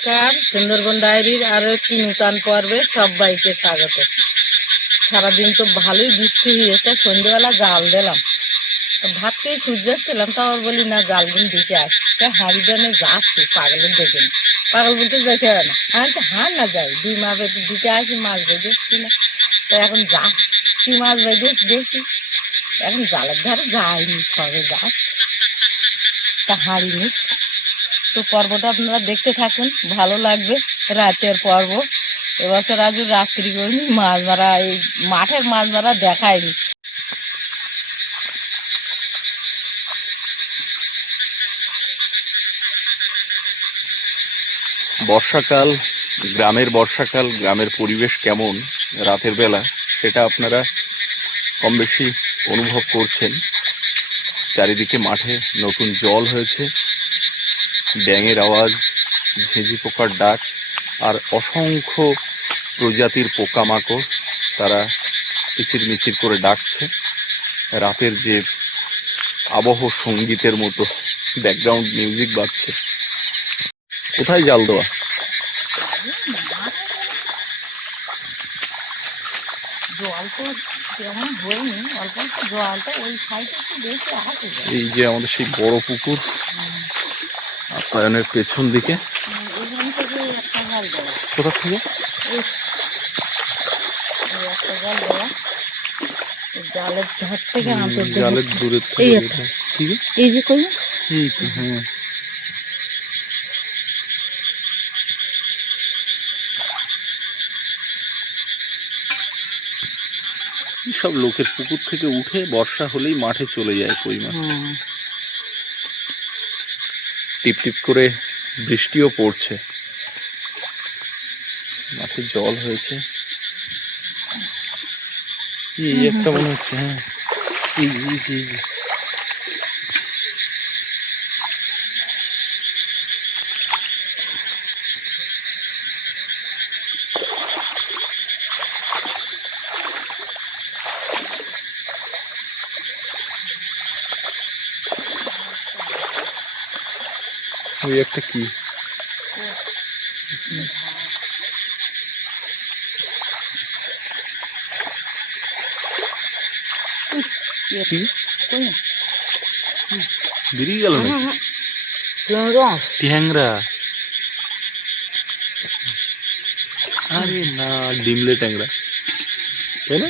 নমস্কার, সুন্দরবন ডায়েরির আরো একটি নূতন পর্বে সবাইকে স্বাগত। সারাদিন তো ভালোই বৃষ্টি হয়েছে, সন্ধ্যেবেলা জাল দিলাম, ভাত খেয়ে সূর্য যাচ্ছিলাম, তাও বলি না জালগুলো দিতে আসছে, হাঁড়ি দানে যাচ্ছে পাগলের দেখে পাগল বলতে যেতে হবে না, আমি তো হার না যাই 2 মাস দিতে আসি, মাছ বেঁধেছি না, তো এখন যাচ্ছি কি মাছ বেঁধেছি দেখি, এখন জালের ধারে যায়নি, সবে যাচ্ছে, তা হাঁড়ি নিস। তো পর্বটা আপনারা দেখতে থাকুন, ভালো লাগবে। রাতের পর্ব, এবছর আজ রাত্রি করিনি, মাছ মারা এই মাঠের মাছ মারা দেখায়নি। বর্ষাকাল, গ্রামের পরিবেশ কেমন রাতের বেলা সেটা আপনারা কম বেশি অনুভব করছেন। চারিদিকে মাঠে নতুন জল হয়েছে, ব্যাঙের আওয়াজ, ঝিঁঝি পোকার ডাক, আর অসংখ্য প্রজাতির পোকামাকড়, তারা কিচিরমিচির করে ডাকছে। রাতের যে আবহ সঙ্গীতের মতো ব্যাকগ্রাউন্ড মিউজিক বাজছে। কোথায় জাল দেওয়া? জল তো তেমন হয়নি, অল্প জলটা ওই সাইডে একটু বেশি আছে। এই যে আমাদের সেই বড় পুকুর আপ্যায়নের পেছন দিকে। এখান থেকে একটা জাল দেওয়া, কোথা থেকে? একটা জাল দেওয়া, জালের ধার থেকে আনতে জালের দূরের থেকে। এই একটা, এই যে কই, এই তো, হ্যাঁ। সব লোকের পুকুর থেকে উঠে বর্ষা হলেই মাঠে চলে যায় কই মাছ। টিপ টিপ করে বৃষ্টিও পড়ছে, মাঠে জল হয়েছে। এই একটা মনে হচ্ছে, হ্যাঁ, এই যে ওই একটা কি, বেরিয়ে গেল না? ট্যাংরা? আরে না, ডিমলে ট্যাংরা, তাই না?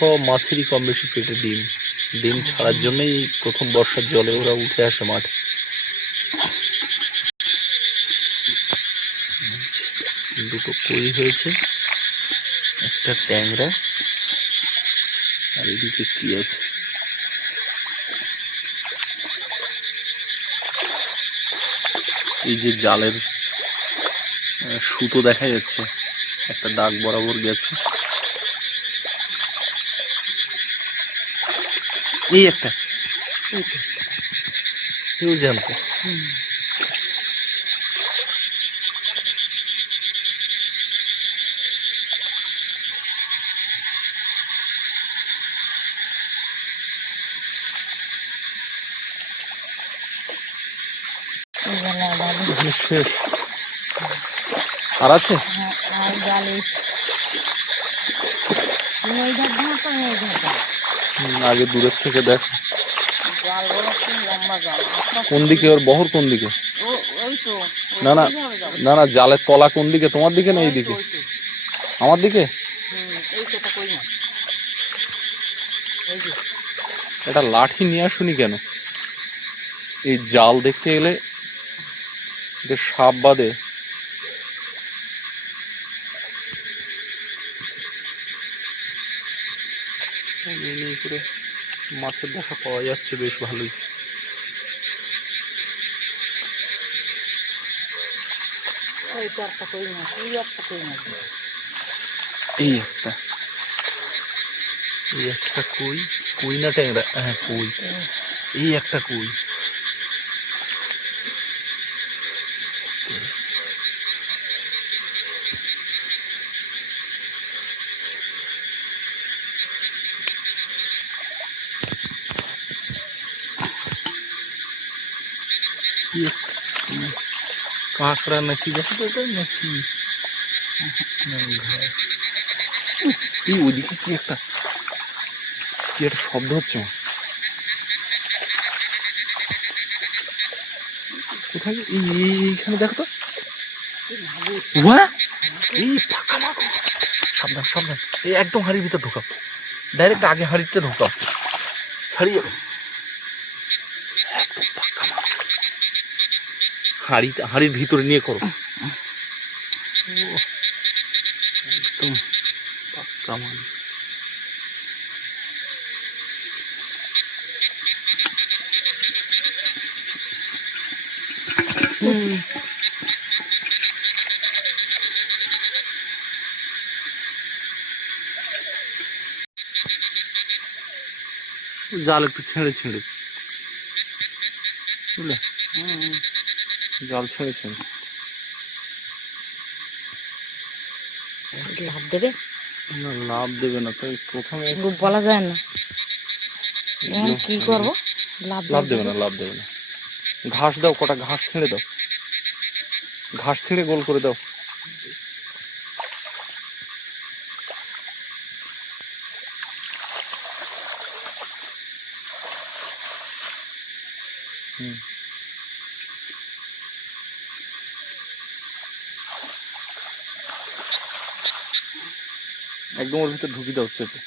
সব মাছেরই কম বেশি পেটে ডিম, ডিম ছাড়ার জন্যই প্রথম বর্ষার জলে ওরা উঠে আসে মাঠে। দুটো কই হয়েছে, একটা ট্যাংরা, আর এদিকে কি আছে? এই যে জালের সুতো দেখা যাচ্ছে, একটা দাগ বরাবর গেছে। এই একটা কেউ জানতো। শেষ আর আছে? আগে দূরের থেকে দেখ কোন দিকে, ওর বহর কোন দিকে? না না না না, জালের তলা কোন দিকে, তোমার দিকে না এই দিকে? আমার দিকে। এটা লাঠি নিয়ে আসুনি কেন? এই জাল দেখতে গেলে সাপ বাঁধে। করে মাছের দেখা পাওয়া যাচ্ছে বেশ ভালোই। এই একটা কই, কই না ট্যাংরা? হ্যাঁ কই, এই একটা কই। কাঁকড়া নাকি দেখো তো এটা নাকি এই ওইদিকে কি একটা শব্দ হচ্ছে কোথায় এইখানে দেখো তো এই ফাঁকা মাকড়। সাবধান সাবধান, এই একদম হাড়ির ভিতর ঢোকাও, ডাইরেক্ট আগে হাড়িতে ঢোকাও, ছাড়িয়ে যাবে। হাড়ির ভিতরে নিয়ে করো, একদম পাক্কা মাল। জাল একটু ছেড়ে ছেড়ে বুঝলে, জাল ছেড়ে ছেড়ে লাভ দেবে না, লাভ দেবে না, তাই প্রথমে বলা যায় না। এখন কি করবো? লাভ দেবে না, লাভ দেবে না। ঘাস দাও, কটা ঘাস ছেড়ে দাও, ঘাস ছেড়ে গোল করে দাও। একদম ওর ভিতরে ঢুকি দাও চেপে।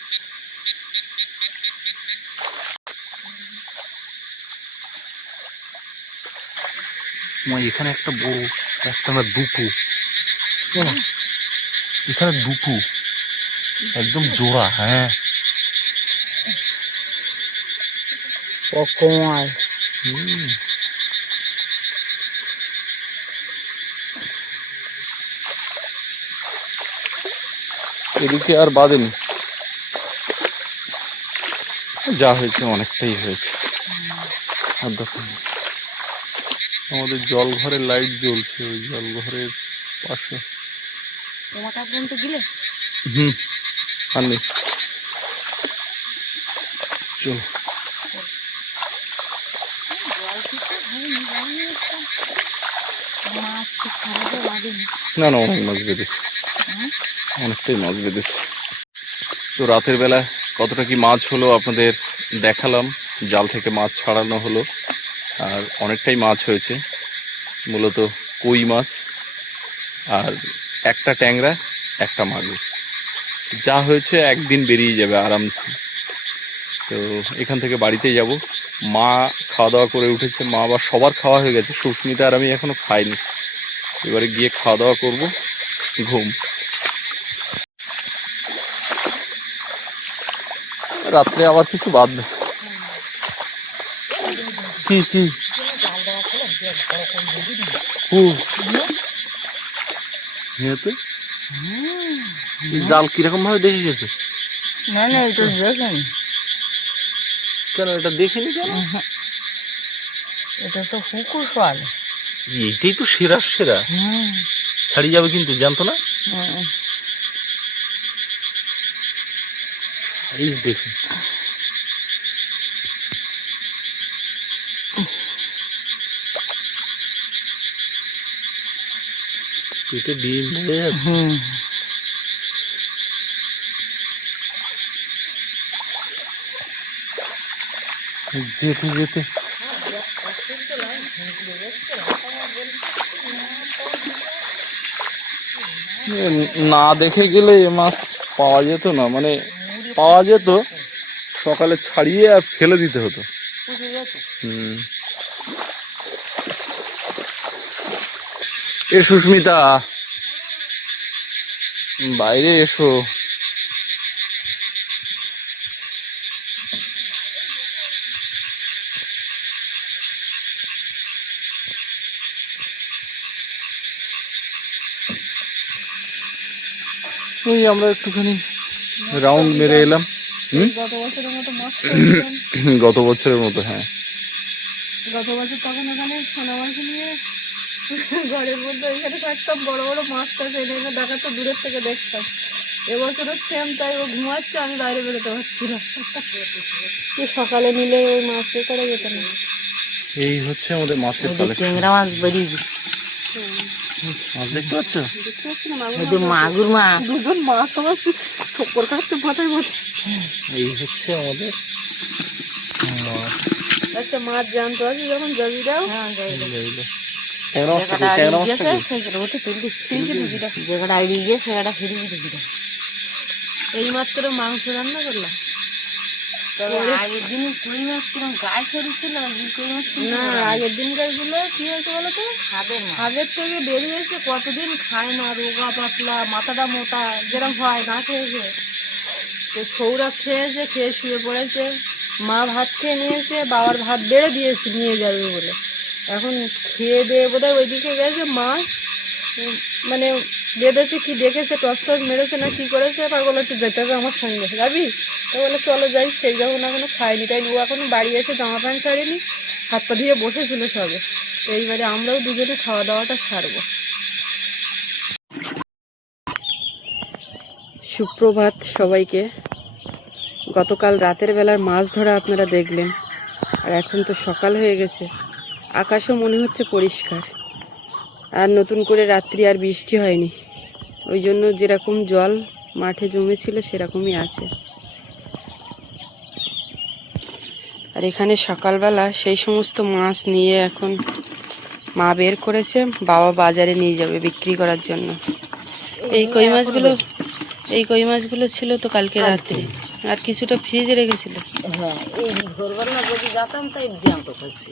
এখানে একটা বড়, একটা না দুটো, এখানে দুটো একদম জোড়া। হ্যাঁ কমায় এদিকে আর বাঁধেনি, যা হয়েছে অনেকটাই হয়েছে। আর দেখো আমাদের জল ঘরের লাইট জ্বলছে, ওই জল ঘরের পাশে। তোমাটা পর্যন্ত দিলে আর নেই, চলো। না না, অনেক মাছ বেঁধেছে, অনেকটাই মাছ বেঁধেছে। তো রাতের বেলা কতটা কি মাছ হলো আপনাদের দেখালাম, জাল থেকে মাছ ছাড়ানো হলো, আর অনেকটাই মাছ হয়েছে। মূলত কই মাছ আর একটা ট্যাংরা, একটা মাগুর, যা হয়েছে একদিন বেরিয়ে যাবে আরামসে। তো এখান থেকে বাড়িতে যাব। মা খাওয়া দাওয়া করে উঠেছে, মা আবার সবার খাওয়া হয়ে গেছে, সুস্মিতা আর আমি এখনো খাইনি। এবারে গিয়ে খাওয়া দাওয়া করবো, ঘুম। রাত্রে আবার কিছু বাঁধবে কি কি জাল কিরকম ভাবে দেখে গেছে? না না, এটা দেখেনি। কেন এটা দেখিনি কেন? এটা তো হুকুর ফল। এটাই তো সেরা সেরা, ছাড়িয়ে যাবে কিন্তু, জানতো না। এই দেখুন, পেটে ডিম ভরে যাচ্ছে। যেতে যেতে না দেখে গেলে এ মাছ পাওয়া যেত না, মানে পাওয়া যেত, সকালে ছাড়িয়ে আর ফেলে দিতে হতো। এ সুস্মিতা, বাইরে এসো। এই আমরা একটুখানি রাউন্ড মেরে এলাম। গত বছরের মতো, হ্যাঁ। গত বছর তখন এখানে সোনা মাছ নিয়ে ঘরের মধ্যে এখানে থাকতাম, বড় বড় মাছ টাছ এনে এনে দেখাতো, দূরের থেকে দেখতাম। এবছরও সেম তাই, ও ঘুমাচ্ছে, আমি বাইরে বেরোতে পারছি না। সকালে নিলে ওই মাছ করে যেত না। এই হচ্ছে আমাদের মাছের ওই যে কালেকশন। ট্যাংরা মাছ বেরিয়ে গেছে, মাছ দেখতে পাচ্ছ? ওই যে মাগুর মাছ। দুজন মাছ আমার ঠোকর খাচ্ছে মাথায় মাথায়। এই হচ্ছে আমাদের মাছ। আচ্ছা মাছ জানতো আছে যখন জবি দাও হ্যাঁ, যাই হোক। এই যে। ট্যাংরা মাছটা যেটা কই? ট্যাংরা হারিয়ে মাছটা গেছে কই? সেটা ওতে তুলতেছি, ফ্রিজে ঢুকি দাও। যেটা হারিয়ে গেছে সেটা ফ্রিজে ঢুকি দাও। এই মাত্র মাংস রান্না করলাম। তবে আগের দিনে কই মাছ কিরম গায়ে সরিয়েছিল, এই কই মাছ কিন্তু না বড়। আগের দিনকার গুলো কি হয়েছে বলো তো, খাবেন না। আগের থেকে বেরিয়েছে কতদিন খায় না, রোগা পাতলা মাথাটা মোটা যেরকম হয় না খেয়েছে। তো সৌরভ খেয়েছে, খেয়ে শুয়ে পড়েছে। মা ভাত খেয়ে নিয়েছে, বাবার ভাত বেড়ে দিয়েছে নিয়ে যাবে বলে। এখন খেয়ে দিয়ে বোধহয় ওইদিকে গেছে, মাছ মানে বেঁধেছে কি দেখেছে, টস টস মেরেছে না কি করেছে, পাগল একটু যেতে হবে আমার সঙ্গে, যাবি? তো বলে চলো যাই। সেই যখন এখনো খায়নি তাই ও এখনো বাড়ি এসে জামা প্যান্ট ছাড়েনি, হাত পা দিয়ে বসেছিল সবে। তো এইবারে আমরাও দুজনে খাওয়া দাওয়াটা সারবো। সুপ্রভাত সবাইকে। গতকাল রাতের বেলার মাছ ধরা আপনারা দেখলেন, আর এখন তো সকাল হয়ে গেছে, আকাশও মনে হচ্ছে পরিষ্কার, আর নতুন করে রাত্রি আর বৃষ্টি হয়নি, ওই জন্য যেরকম জল মাঠে জমেছিল সেরকমই আছে। আর এখানে সকালবেলা সেই সমস্ত মাছ নিয়ে এখন মা বের করেছে, বাবা বাজারে নিয়ে যাবে বিক্রি করার জন্য। এই কই মাছগুলো ছিল তো কালকে রাত্রে, আর কিছুটা ফ্রিজে রেখেছিল। হ্যাঁ, এই ভোরবেলা যদি যেতাম তাই জ্যান্ত থাকছে।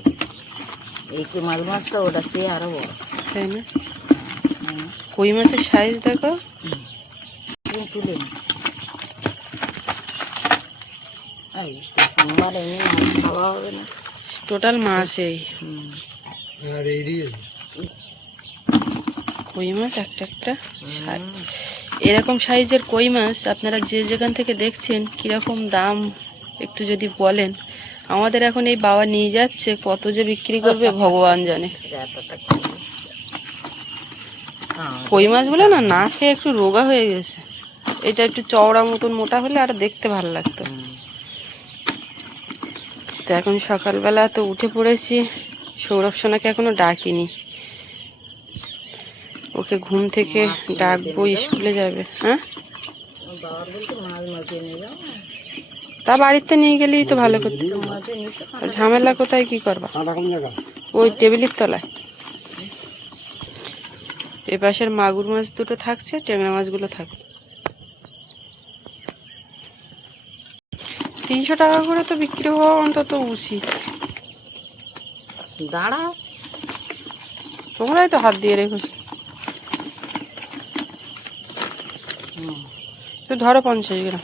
এই যে মাছ মাছটা ওটা চেয়ে আরো বড়, তাই না? কই মাছের সাইজ দেখো। তুলে নি। এই তো সোমবার এমনি মাছ খাওয়া হবে না। টোটাল মাছ এই কই মাছ একটা একটা size। এরকম সাইজের কই মাছ আপনারা যে যেখান থেকে দেখছেন কিরকম দাম একটু যদি বলেন। আমাদের এখন এই বাবা নিয়ে যাচ্ছে, কত যে বিক্রি করবে ভগবান জানে। এতটা কম। কই মাছগুলো না না খেয়ে একটু রোগা হয়ে গেছে। এটা একটু চওড়া মতন মোটা হলে আর দেখতে ভালো লাগতো। তো এখন সকালবেলা তো উঠে পড়েছি, সৌরভ সোনাকে এখনো ডাকিনি, ওকে ঘুম থেকে ডাকবো, স্কুলে যাবে। হ্যাঁ, বাবার বলতে মাছ মাখিয়ে নিয়ে যাও, তা বাড়িতে নিয়ে গেলেই তো ভালো করতে। মাঝে নিতে তা ঝামেলা কোথায়, কি করবা? ওই টেবিলের তলায়। এ পাশের মাগুর মাছ দুটো থাকছে, ট্যাংরা মাছগুলো থাকবে। 300 টাকা করে তো বিক্রি হওয়া অন্তত উচিত। দাঁড়াও। তোমরাই তো হাত দিয়ে রেখেছো। তো ধরো 50 গ্রাম।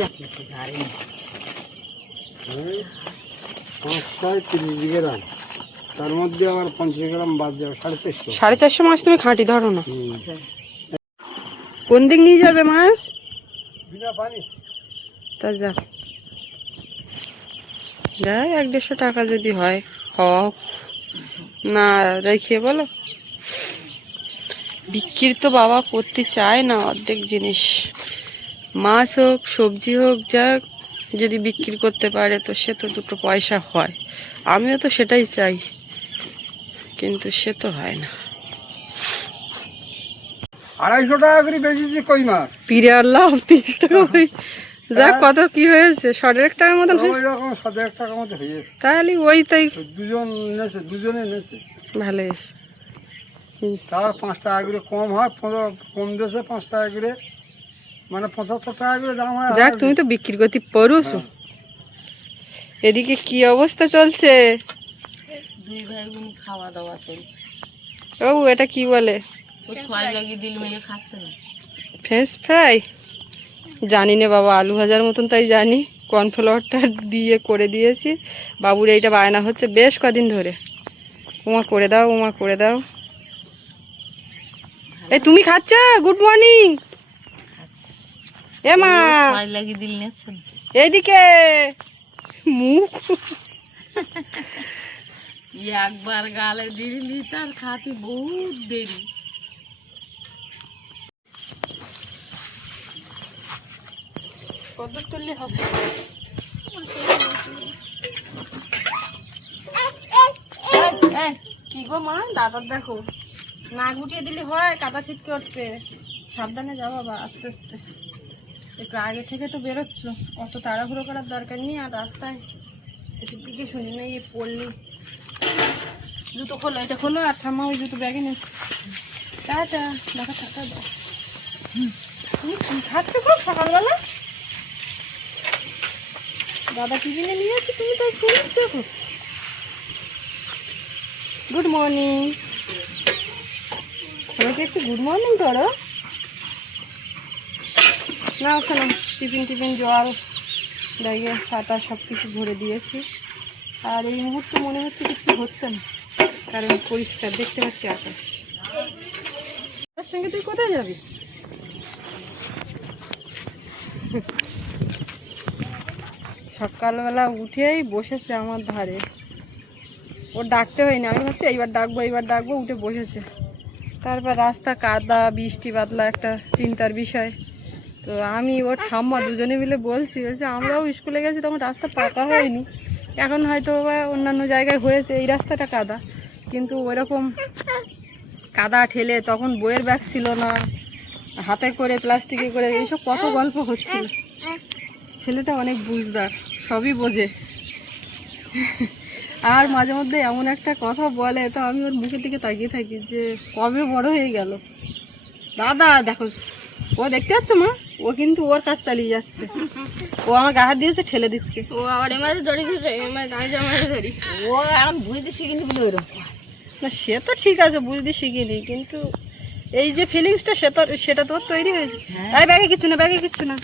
দেখ একটু ধারে নে। 30 গ্রাম, তার মধ্যে আবার 50 গ্রাম বাদ যাবে, 450। 450 মাছ তুমি খাঁটি ধরো না। কোন দিক নিয়ে যাবে মাছ? বিনা পানি তা যা যাই, 150 টাকা যদি হয় হওয়া হোক, না রেখে বলো। বিক্রি তো বাবা করতে চায় না অর্ধেক জিনিস, মাছ হোক সবজি হোক, যা যদি বিক্রি করতে পারে তো সে তো দুটো পয়সা হয়। আমিও তো সেটাই চাই, কিন্তু সে তো হয় না। 250 টাকা করে বেচেছি কই মাছ। পিরে আল্লাহ 300 টাকা করে। যাক, কত কি হয়েছে, 100 টাকার মতন হয়। ওই রকম 7 টাকার মধ্যে হয়েছে। তাহলে ওই তাই দুজনে নেছে। ভালো। তার 5 টাকা করে কম হয়, কম দেশে 5 টাকা করে, মানে 75 টাকা করে দাম হয়। যাক, তুমি তো বিক্রি করতে পারোছো। এদিকে কি অবস্থা চলছে? দুই ভাই বোন খাওয়া দাওয়া চলছে। ও, এটা কি বলে? ও ছয় লাগিয়ে দিল মেয়ে খাচ্ছে না। ফ্রেঞ্চ ফ্রাই জানি না বাবা, আলু ভাজার মতন তাই জানি। কর্নফ্লাওয়ারটা দিয়ে করে দিয়েছি, বাবুর এইটা বায়না হচ্ছে বেশ কদিন ধরে, ওমা করে দাও, ওমা করে দাও। এই তুমি খাচ্ছ? Good morning. এ মা, ছয় লাগিয়ে দিল নেছেন। এইদিকে মুখ। একবার গালে দিলি তার খাতি বহুত দেরি। কত তুললে হবে? এই কি গো মা, দাদা দেখো না গুটিয়ে দিলে হয়, কাদা ছিটকে উঠবে। সাবধানে যাও বাবা, আস্তে আস্তে। একটু আগে থেকে তো বেরোচ্ছ, অত তাড়াহুড়ো করার দরকার নেই। আর রাস্তায় এদিক দিকে শুনি না, ইয়ে পড়লি। জুতো খোলো, এটা খোলো, আর ঠাম্মা ওই জুতো ব্যাগে নিচ্ছে। টাটা, দেখা টাটা দাও। তুমি কি খাচ্ছ খুব সকালবেলা? দাদা টিফিনে নিয়ে আসছি, তুমি তো শুনছ। গুড মর্নিং, সবাইকে একটু গুড মর্নিং করো। না শোনো, টিফিন জল ব্যাগে ছাতা সব কিছু ভরে দিয়েছি। আর এই মুহূর্তে মনে হচ্ছে কিছু হচ্ছে না, কারণ পরিষ্কার দেখতে পাচ্ছি আকাশ। তার সঙ্গে তুই কোথায় যাবি? সকালবেলা উঠেই বসেছে আমার ধারে, ওর ডাকতে হয়নি। আমি ভাবছি এইবার ডাকবো, উঠে বসেছে। তারপর রাস্তা কাদা, বৃষ্টি বাদলা, একটা চিন্তার বিষয়। তো আমি ওর ঠাম্মা দুজনে মিলে বলছি আমরাও স্কুলে গেছি, তখন রাস্তা পাকা হয়নি, এখন হয়তো বা অন্যান্য জায়গায় হয়েছে, এই রাস্তাটা কাদা। কিন্তু ওইরকম কাদা ঠেলে তখন বইয়ের ব্যাগ ছিল না, হাতে করে প্লাস্টিকে করে, এইসব কত গল্প হচ্ছিল। ছেলেটা অনেক বুঝদার, সবই বোঝে। আর মাঝে মধ্যে এমন একটা কথা বলে, তো আমি ওর মুখের দিকে তাকিয়ে থাকি যে কবে বড় হয়ে গেল। দাদা দেখো, ও দেখতে পাচ্ছ মা, ও কিন্তু ওর কাজ চালিয়ে যাচ্ছে। ও আমার গা হাত দিয়েছে, ঠেলে দিচ্ছে। ও আবার এমারে ধরি ধরি। ও এখন বুঝতে শিখিনি বলে ওইরকম। না সে তো ঠিক আছে, বুঝতে শিখিনি, কিন্তু এই যে ফিলিংসটা সেটা তোর তৈরি হয়েছে। আরে ব্যাগে কিচ্ছু না, ব্যাগে কিচ্ছু না।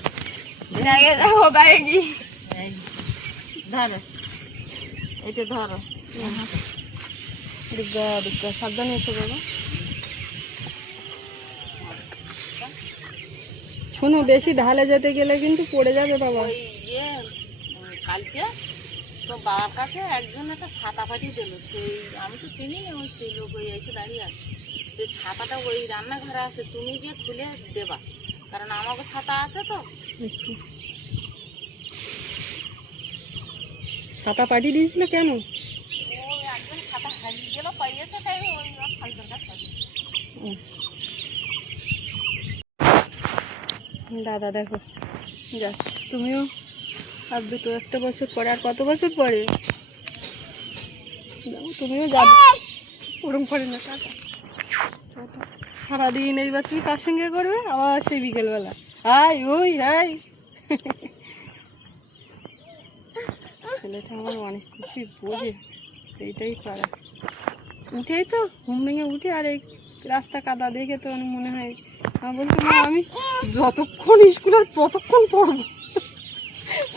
ব্যাগে যাবো, ব্যাগে কি ধরো, এটা ধরো। দিগ্গা সাবধানে এসে বাবা। শোনো, বেশি ঢালে যেতে গেলে কিন্তু পড়ে যাবে বাবা। ওই ইয়ে কালকে তো বাবার কাছে একজন একটা ছাতা পাঠিয়ে দিল, সেই আমি তো চিনি না, ওই সেই লোক ওই এসে দাঁড়িয়ে আছে। সেই ছাতাটা ওই রান্নাঘরে আছে, তুমি গিয়ে খুলে দেবা, কারণ আমাকে ছাতা আছে তো। ছাতা পাঠিয়ে দিয়েছিল কেন? ও একজন ছাতা হারিয়ে গেল, পাইয়েছে, তাই ওই ফালতুর কাজ করে। দাদা দেখো যাচ্ছে, তুমিও আর দুটো একটা বছর পরে, আর কত বছর পরে তুমিও যাবে। ওরম করে না, টাটা। সারাদিন এইবার তুমি কার সঙ্গে করবে, আবার সেই বিকেলবেলা হাই ওই হাই। ছেলেটা আমার অনেক কিছু বোঝে, এইটাই পারা। উঠেই তো ঘুম ভেঙে উঠে, আর এই রাস্তা কাদা দেখে তো অনেক মনে হয়, আমি বলছি মা আমি যতক্ষণ স্কুলে ততক্ষণ পড়বো।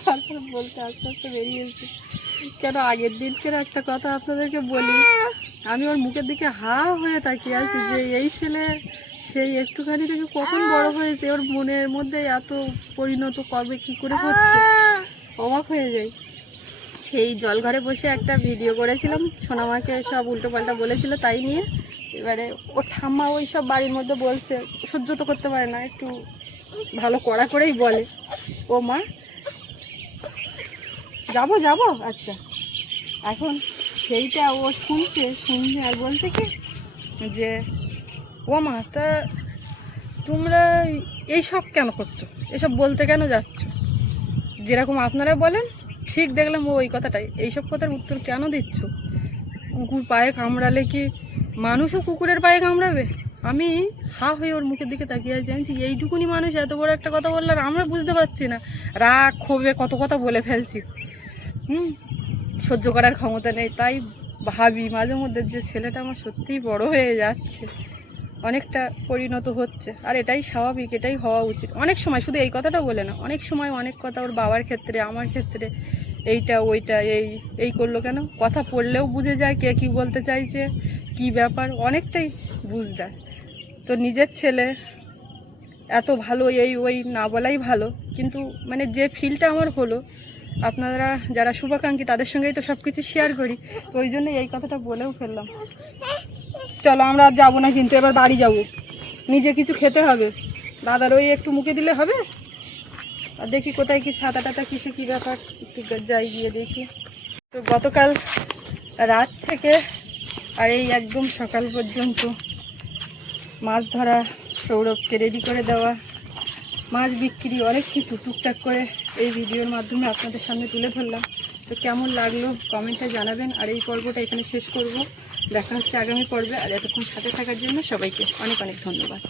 তারপরে বলতে আস্তে আস্তে বেরিয়েছি। কেন আগের দিনকের একটা কথা আপনাদেরকে বলি, আমি ওর মুখের দিকে হা হয়ে তাকিয়ে আছি যে এই ছেলে সেই একটুখানি থেকে কখন বড় হয়েছে, ওর মনের মধ্যে এত পরিণত কবে কি করে হচ্ছে, অবাক হয়ে যাই। সেই জলঘরে বসে একটা ভিডিও করেছিলাম, সোনামাকে সব উল্টোপাল্টা বলেছিল তাই নিয়ে। এবারে ওর ঠাম্মা ওই সব বাড়ির মধ্যে বলছে, সহ্য তো করতে পারে না, একটু ভালো কড়া করেই বলে, ও মা যাবো আচ্ছা। এখন সেইটা ও শুনছে আর বলছে কি যে ও মা তা তোমরা এইসব কেন করছো, এসব বলতে কেন যাচ্ছ, যেরকম আপনারা বলেন ঠিক দেখলাম ও ওই কথাটাই, এইসব কথার উত্তর কেন দিচ্ছ? কুকুর পায়ে কামড়ালে কি মানুষও কুকুরের পায়ে কামড়াবে? আমি হা হয়ে ওর মুখের দিকে তাকিয়ে জানছি এইটুকুনি মানুষ এত বড় একটা কথা বললে আর আমরা বুঝতে পারছি না, রাগ ক্ষোভে কত কথা বলে ফেলছি। সহ্য করার ক্ষমতা নেই। তাই ভাবি মাঝে মধ্যে যে ছেলেটা আমার সত্যিই বড় হয়ে যাচ্ছে, অনেকটা পরিণত হচ্ছে, আর এটাই স্বাভাবিক, এটাই হওয়া উচিত। অনেক সময় শুধু এই কথাটা বলে না, অনেক সময় অনেক কথা ওর বাবার ক্ষেত্রে, আমার ক্ষেত্রে, এইটা ওইটা এই করলো কেন, কথা পড়লেও বুঝে যায় কে কী বলতে চাইছে, কি ব্যাপার, অনেকটাই বুঝদার। তো নিজের ছেলে এত ভালো, ওই না বলাই ভালো, কিন্তু মানে যে ফিলটা আমার হলো, আপনারা যারা শুভাকাঙ্ক্ষী তাদের সঙ্গেই তো সব কিছু শেয়ার করি, তো ওই জন্য এই কথাটা বলেও ফেললাম। চলো আমরা আর যাবো না, কিন্তু এবার বাড়ি যাব, নিজে কিছু খেতে হবে। দাদার ওই একটু মুখে দিলে হবে, আর দেখি কোথায় কি ছাতা টাতা কিসে কী ব্যাপার, একটু যাই গিয়ে দেখি। তো গতকাল রাত থেকে আর এই একদম সকাল পর্যন্ত মাছ ধরা, সৌরভকে রেডি করে দেওয়া, মাছ বিক্রি, অনেক কিছু টুকটাক করে এই ভিডিওর মাধ্যমে আপনাদের সামনে তুলে ধরলাম। তো কেমন লাগলো কমেন্টে জানাবেন। আর এই পর্বটা এখানে শেষ করব, দেখা হচ্ছে আগামী পর্বে। আর এতক্ষণ সাথে থাকার জন্য সবাইকে অনেক অনেক ধন্যবাদ।